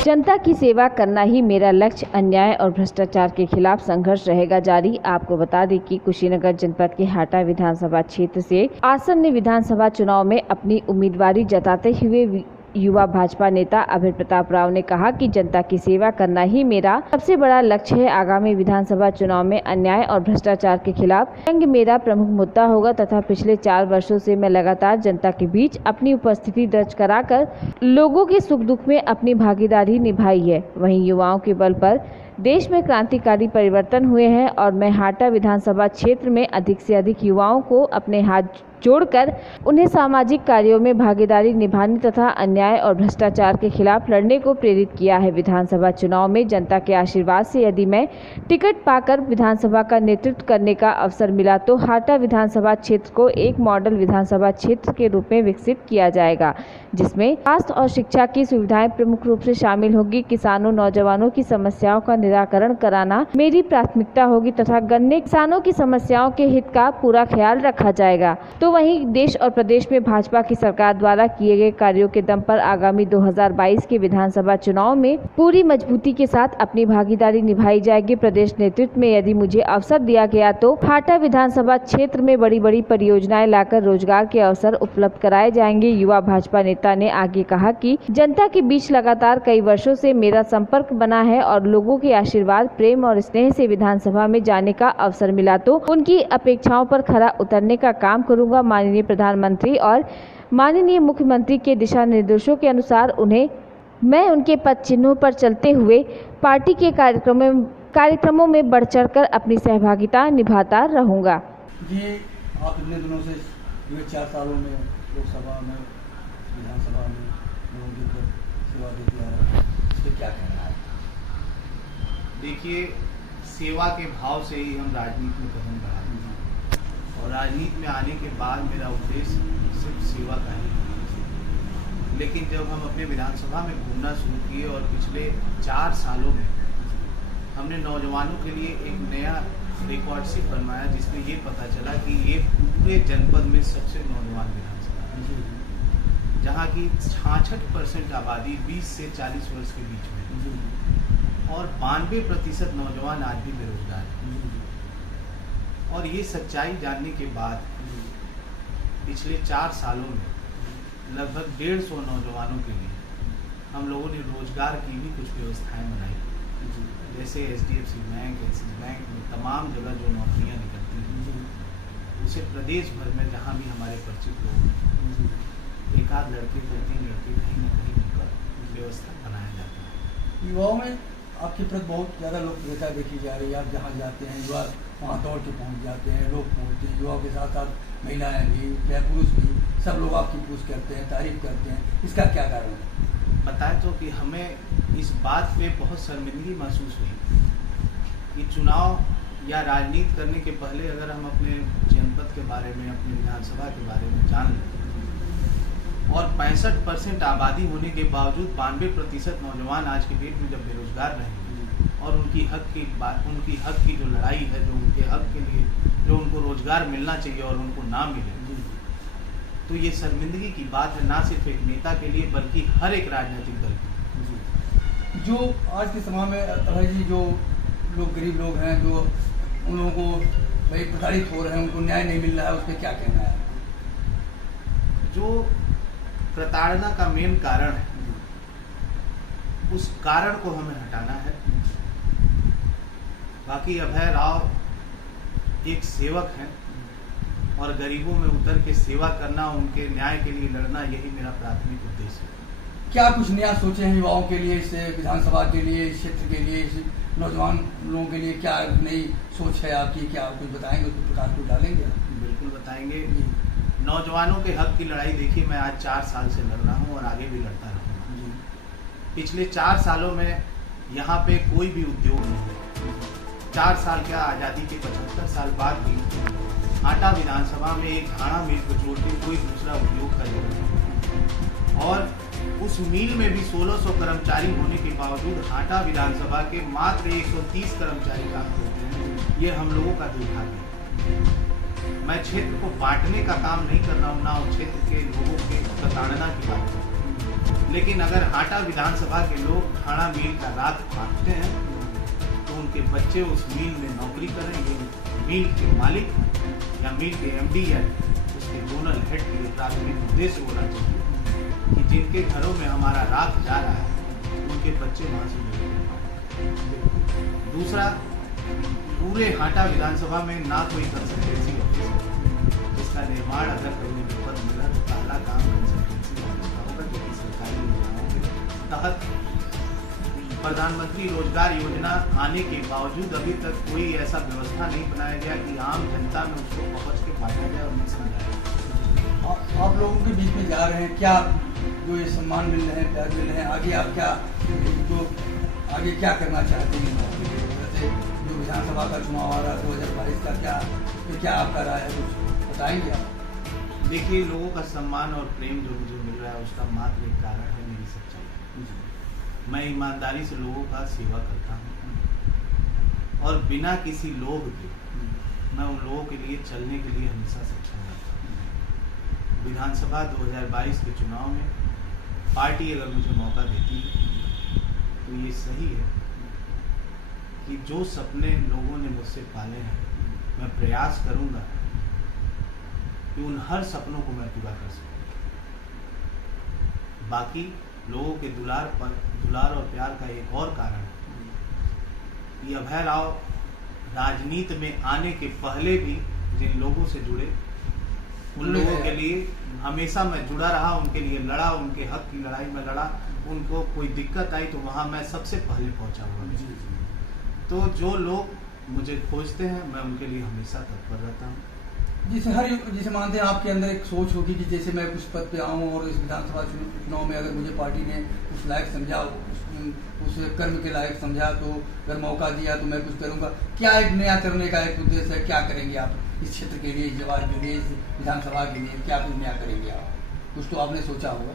जनता की सेवा करना ही मेरा लक्ष्य। अन्याय और भ्रष्टाचार के खिलाफ संघर्ष रहेगा जारी। आपको बता दें कि कुशीनगर जनपद के हाटा विधानसभा क्षेत्र से आसन्न विधानसभा चुनाव में अपनी उम्मीदवारी जताते हुए युवा भाजपा नेता अभय प्रताप राव ने कहा कि जनता की सेवा करना ही मेरा सबसे बड़ा लक्ष्य है। आगामी विधानसभा चुनाव में अन्याय और भ्रष्टाचार के खिलाफ जंग मेरा प्रमुख मुद्दा होगा तथा पिछले 4 वर्षों से मैं लगातार जनता के बीच अपनी उपस्थिति दर्ज कराकर लोगों के सुख दुख में अपनी भागीदारी निभाई है। वहीं युवाओं के बल पर देश में क्रांतिकारी परिवर्तन हुए हैं और मैं हाटा विधानसभा क्षेत्र में अधिक से अधिक युवाओं को अपने हाथ जोड़कर उन्हें सामाजिक कार्यों में भागीदारी निभाने तथा अन्याय और भ्रष्टाचार के खिलाफ लड़ने को प्रेरित किया है। विधानसभा चुनाव में जनता के आशीर्वाद से यदि मैं टिकट पाकर विधानसभा का नेतृत्व करने का अवसर मिला तो हाटा विधानसभा क्षेत्र को एक मॉडल विधानसभा क्षेत्र के रूप में विकसित किया जाएगा, जिसमें स्वास्थ्य और शिक्षा की सुविधाएं प्रमुख रूप से शामिल होगी। किसानों नौजवानों की समस्याओं का निराकरण कराना मेरी प्राथमिकता होगी तथा गन्ने किसानों की समस्याओं के हित का पूरा ख्याल रखा जाएगा। तो वहीं देश और प्रदेश में भाजपा की सरकार द्वारा किए गए कार्यों के दम पर आगामी 2022 के विधानसभा चुनाव में पूरी मजबूती के साथ अपनी भागीदारी निभाई जाएगी। प्रदेश नेतृत्व में यदि मुझे अवसर दिया गया तो हाटा विधानसभा क्षेत्र में बड़ी बड़ी परियोजनाएं लाकर रोजगार के अवसर उपलब्ध कराए जाएंगे। युवा भाजपा नेता ने आगे कहा कि जनता के बीच लगातार कई वर्षों से मेरा संपर्क बना है और लोगों के आशीर्वाद प्रेम और स्नेह से विधानसभा में जाने का अवसर मिला तो उनकी अपेक्षाओं पर खरा उतरने का काम करूंगा। माननीय प्रधानमंत्री और माननीय मुख्यमंत्री के दिशा निर्देशों के अनुसार मैं उनके पद चिन्हों पर चलते हुए पार्टी के कार्यक्रमों में बढ़ चढ़कर अपनी सहभागिता निभाता रहूंगा। जी, आप इतने दिनों से 4 सालों में लोकसभा में विधानसभा में लोगों को सेवा देते आ रहे हैं, इस पर क्या कहना है? देखिए, सेवा के भाव से ही हम राजनीति में कदम बढ़ाते हैं और राजनीति में आने के बाद मेरा उद्देश्य सिर्फ सेवा का ही है। लेकिन जब हम अपने विधानसभा में घूमना शुरू किए और पिछले 4 सालों में हमने नौजवानों के लिए एक नया रिकॉर्ड शीट बनवाया, जिसमें ये पता चला कि ये पूरे जनपद में सबसे नौजवान विधानसभा है, जहाँ की 66% आबादी 20 से 40 वर्ष के बीच में और 92% नौजवान आज भी बेरोजगार है। और ये सच्चाई जानने के बाद पिछले 4 सालों में लगभग 150 नौजवानों के लिए हम लोगों ने रोजगार की भी कुछ व्यवस्थाएं बनाई, जैसे HDFC बैंक, एक्सिस बैंक में तमाम जगह जो नौकरियां निकलती हैं उसे प्रदेश भर में जहां भी हमारे परिचित लोग एक आध लड़के 2-3 लड़के कहीं ना कहीं मिलकर व्यवस्था बनाया जाता है। युवाओं में आपके प्रति बहुत ज़्यादा लोकप्रियता देखी जा रही है। आप जहाँ जाते हैं युवा वहाँ दौड़ के पहुँच जाते हैं, लोग पहुँचते हैं। युवाओं के साथ साथ महिलाएं भी, चाहे पुरुष भी, सब लोग आपकी पूछ करते हैं, तारीफ करते हैं। इसका क्या कारण है? बताएं तो कि हमें इस बात पे बहुत शर्मिंदगी महसूस हुई कि चुनाव या राजनीति करने के पहले अगर हम अपने जनपद के बारे में, अपने विधानसभा के बारे में जान लें और 65% आबादी होने के बावजूद 92% नौजवान आज के डेट में जब बेरोजगार रहेंगे और उनकी हक की जो लड़ाई है, जो उनके हक के लिए जो उनको रोजगार मिलना चाहिए और उनको ना मिले, तो ये शर्मिंदगी की बात है, ना सिर्फ एक नेता के लिए बल्कि हर एक राजनीतिक दल के। जो आज के समय में अभय जी, जो लोग गरीब लोग हैं, जो उन लोगों को भाई प्रताड़ित हो रहे हैं, उनको न्याय नहीं मिल रहा है, उस पर क्या कहना है? जो प्रताड़ना का मेन कारण है, उस कारण को हमें हटाना है। बाकी अभय राव एक सेवक हैं और गरीबों में उतर के सेवा करना, उनके न्याय के लिए लड़ना, यही मेरा प्राथमिक उद्देश्य है। क्या कुछ नया सोचे हैं युवाओं के लिए, इस विधानसभा के लिए, इस क्षेत्र के लिए, इस नौजवान लोगों के लिए क्या नई सोच है आपकी? क्या आप कुछ बताएंगे, उस प्रकार को डालेंगे? बिल्कुल बताएंगे। नौजवानों के हक की लड़ाई देखिए, मैं आज 4 साल से लड़ रहा हूँ और आगे भी लड़ता रहूँगा। पिछले 4 सालों में यहाँ पे कोई भी उद्योग नहीं, 4 साल क्या, आज़ादी के 75 साल बाद भी हाटा विधानसभा में एक घाना मिल को छोड़ के कोई दूसरा उद्योग करेगा और उस मिल में भी 1600 कर्मचारी होने के बावजूद हाटा विधानसभा के मात्र 130 कर्मचारी काम करते हैं। ये हम लोगों का दुर्भाग्य है। मैं क्षेत्र को बांटने का काम नहीं कर रहा हूँ, ना उस क्षेत्र के लोगों के प्रताड़ना की बात कर रहा हूँ। लेकिन अगर हाटा विधानसभा के लोग ठाणा मिल का रात काटते हैं तो उनके बच्चे उस मिल में नौकरी करें। ये मिल के मालिक या मिल के एमडी या उसके जोनल हेड के प्राथमिक उद्देश्य होना चाहिए कि जिनके घरों में हमारा राख जा रहा है उनके बच्चे वहाँ से निकल पाए। दूसरा, पूरे हाटा विधानसभा में ना कोई कंसल्टेंसी ऑफिस है जिसका निर्माण अगर कभी विपद मिला तो पहला काम कंसल्टेंसी ऑफिस का होगा, क्योंकि सरकारी योजनाओं के तहत प्रधानमंत्री रोजगार योजना आने के बावजूद अभी तक कोई ऐसा व्यवस्था नहीं बनाया गया कि आम जनता में उसको पहुँच के बांटा जाए और मिल समझाया। आप लोगों के बीच में जा रहे हैं, क्या जो ये सम्मान मिल रहे हैं, प्यार मिल रहे हैं, आगे आप क्या जो आगे क्या करना चाहते हैं? जैसे जो विधानसभा का चुनाव आ रहा है 2022 का, क्या आपका राय है, कुछ बताएंगे आप? देखिए, लोगों का सम्मान और प्रेम जो मुझे मिल रहा है उसका मात्र एक कारण है मेरी सच्चाई। मैं ईमानदारी से लोगों का सेवा करता हूँ और बिना किसी लोभ के मैं उन लोगों के लिए चलने के लिए हमेशा सक्षम रहता हूँ। विधानसभा 2022 के चुनाव में पार्टी अगर मुझे मौका देती है तो ये सही है कि जो सपने लोगों ने मुझसे पाले हैं मैं प्रयास करूंगा कि उन हर सपनों को मैं पूरा कर सकूं। बाकी लोगों के दुलार और प्यार का एक और कारण है कि अभय राव राजनीति में आने के पहले भी जिन लोगों से जुड़े उन लोगों के लिए हमेशा मैं जुड़ा रहा, उनके लिए लड़ा, उनके हक की लड़ाई में लड़ा। उनको कोई दिक्कत आई तो वहां मैं सबसे पहले पहुंचा हुआ। तो जो लोग मुझे खोजते हैं मैं उनके लिए हमेशा तत्पर रहता हूँ। जिसे मानते हैं आपके अंदर एक सोच होगी कि जैसे मैं उस पद पे आऊँ और इस विधानसभा चुनाव में अगर मुझे पार्टी ने उस लायक समझा, उस कर्म के लायक समझा, तो अगर मौका दिया तो मैं कुछ करूँगा। क्या एक नया करने का एक उद्देश्य है? क्या करेंगे आप इस क्षेत्र के लिए, जवाब के लिए, इस विधानसभा के लिए क्या कुछ नया करेंगे आप? कुछ तो आपने सोचा होगा।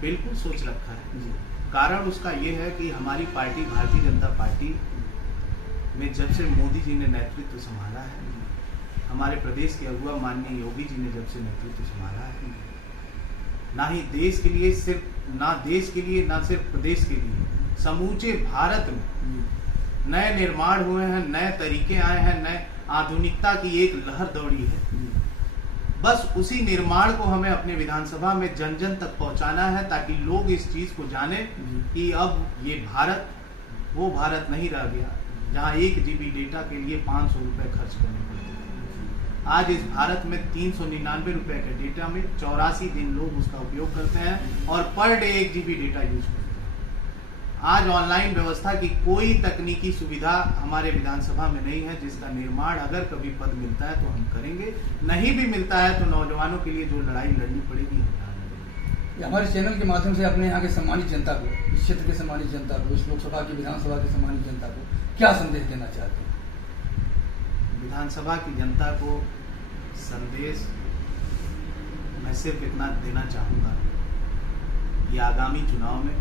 बिल्कुल सोच रखा है जी। कारण उसका ये है कि हमारी पार्टी भारतीय जनता पार्टी में जब से मोदी जी ने नेतृत्व संभाला है, हमारे प्रदेश के अगुवा माननीय योगी जी ने जब से नेतृत्व संभाला है, ना ही देश के लिए ना सिर्फ प्रदेश के लिए, समूचे भारत में नए निर्माण हुए हैं, नए तरीके आए हैं, नए आधुनिकता की एक लहर दौड़ी है। बस उसी निर्माण को हमें अपने विधानसभा में जन जन तक पहुंचाना है ताकि लोग इस चीज को जाने कि अब ये भारत वो भारत नहीं रह गया जहां 1 GB डेटा के लिए 500 रुपए खर्च करने पड़ते हैं। आज इस भारत में 399 रुपए के डेटा में 84 दिन लोग उसका उपयोग करते हैं और per day 1 GB data use करते हैं। आज ऑनलाइन व्यवस्था की कोई तकनीकी सुविधा हमारे विधानसभा में नहीं है जिसका निर्माण अगर कभी पद मिलता है तो हम करेंगे, नहीं भी मिलता है तो नौजवानों के लिए जो लड़ाई लड़नी पड़ेगी हम लड़ेंगे। हमारे चैनल के माध्यम से अपने यहाँ के सम्मानित जनता को, इस क्षेत्र के सम्मानित जनता को, इस लोकसभा की विधानसभा के सम्मानित जनता को क्या संदेश देना चाहते हैं? विधानसभा की जनता को संदेश मैं सिर्फ इतना देना चाहूँगा, ये आगामी चुनाव में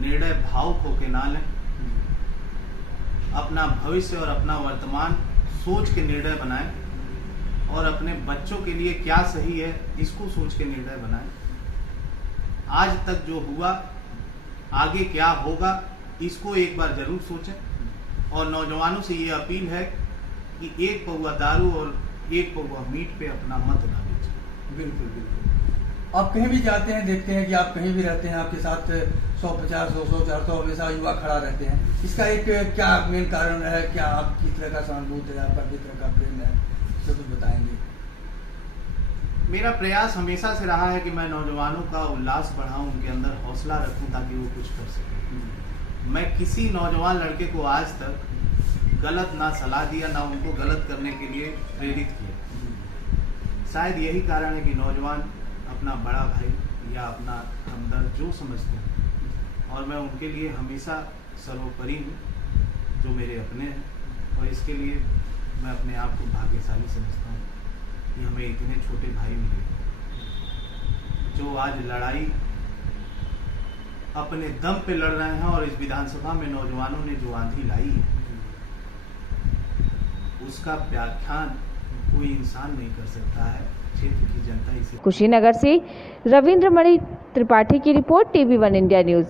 निर्णय भावुक होके ना लें, अपना भविष्य और अपना वर्तमान सोच के निर्णय बनाएं और अपने बच्चों के लिए क्या सही है इसको सोच के निर्णय बनाएं। आज तक जो हुआ, आगे क्या होगा, इसको एक बार जरूर सोचें। और नौजवानों से ये अपील है कि 1 पौवा दारू और 1 पौवा मीट पे अपना मत ना बेचें। बिल्कुल बिल्कुल। आप कहीं भी जाते हैं, देखते हैं कि आप कहीं भी रहते हैं, आपके साथ 150, 200, 400 हमेशा युवा खड़ा रहते हैं। इसका एक क्या मेन कारण है? क्या आप किस तरह का सहानुभूति है, आपका किस तरह का प्रेम है, इससे कुछ बताएंगे? मेरा प्रयास हमेशा से रहा है कि मैं नौजवानों का उल्लास बढ़ाऊं, उनके अंदर हौसला रखूं ताकि वो कुछ कर सकें। मैं किसी नौजवान लड़के को आज तक गलत ना सलाह दिया, ना उनको गलत करने के लिए प्रेरित किया। शायद यही कारण है कि नौजवान अपना बड़ा भाई या अपना हमदर्द जो समझते हैं, और मैं उनके लिए हमेशा सर्वोपरि हूँ जो मेरे अपने हैं। और इसके लिए मैं अपने आप को भाग्यशाली समझता हूँ कि हमें इतने छोटे भाई मिले जो आज लड़ाई अपने दम पे लड़ रहे हैं। और इस विधानसभा में नौजवानों ने जो आंधी लाई है उसका व्याख्यान कोई इंसान नहीं कर सकता है, क्षेत्र की जनता इसे कुशीनगर से रविंद्र मणि त्रिपाठी की रिपोर्ट, TV1 इंडिया न्यूज।